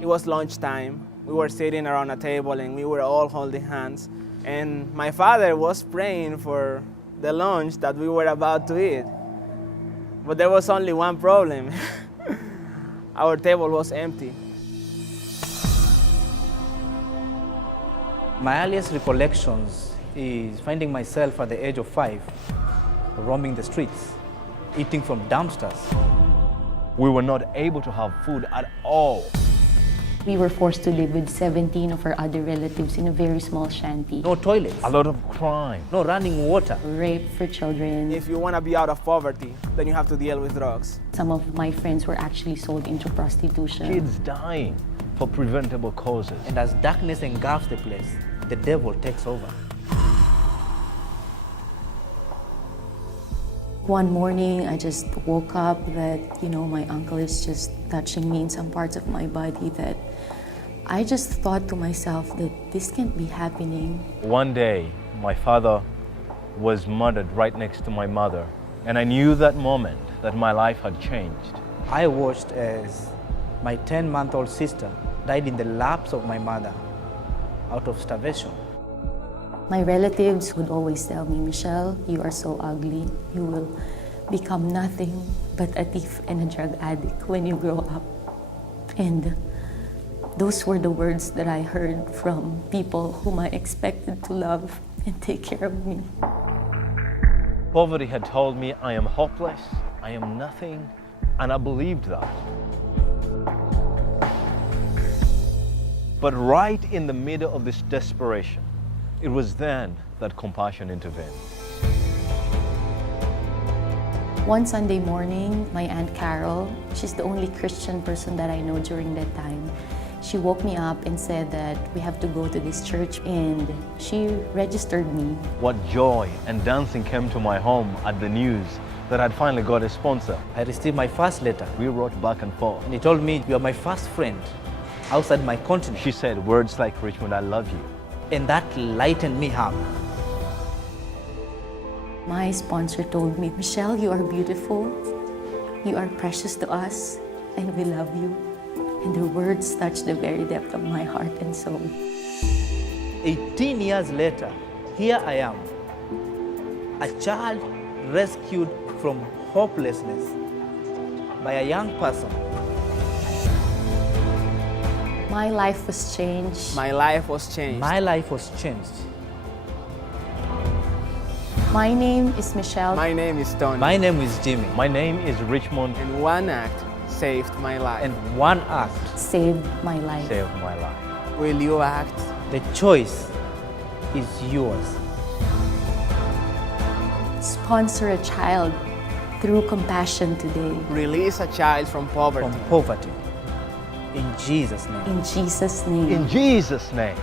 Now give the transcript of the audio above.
It was lunchtime. We were sitting around a table and we were all holding hands. And my father was praying for the lunch that we were about to eat. But there was only one problem. Our table was empty. My earliest recollections is finding myself at the age of 5, roaming the streets, eating from dumpsters. We were not able to have food at all. We were forced to live with 17 of our other relatives in a very small shanty. No toilets, A lot of crime. no running water. Rape for children. If you want to be out of poverty, then you have to deal with drugs. Some of my friends were actually sold into prostitution. Kids dying for preventable causes. And as darkness engulfs the place, the devil takes over. One morning, I just woke up that, my uncle is just touching me in some parts of my body that I just thought to myself that this can't be happening. One day, my father was murdered right next to my mother, and I knew that moment that my life had changed. I watched as my 10-month-old sister died in the laps of my mother out of starvation. My relatives would always tell me, Michelle, you are so ugly. You will become nothing but a thief and a drug addict when you grow up. And those were the words that I heard from people whom I expected to love and take care of me. Poverty had told me I am hopeless, I am nothing, and I believed that. But right in the middle of this desperation, it was then that compassion intervened. One Sunday morning, my Aunt Carol, she's the only Christian person that I know during that time, she woke me up and said that we have to go to this church, and she registered me. What joy and dancing came to my home at the news that I'd finally got a sponsor. I received my first letter, We wrote back and forth. and he told me, "You are my first friend outside my continent." She said words like, Richmond, I love you. And that lightened me up. My sponsor told me, Michelle, you are beautiful, you are precious to us, and we love you. And the words touched the very depth of my heart and soul. 18 years later, here I am, a child rescued from hopelessness by a young person. My life was changed. My life was changed. My life was changed. My name is Michelle. My name is Tony. My name is Jimmy, My name is Richmond. And one act saved my life. and one act, saved my life. Saved my life. Will you act? the choice is yours. Sponsor a child through compassion today. Release a child from poverty. From poverty. In Jesus' name. In Jesus' name. In Jesus' name.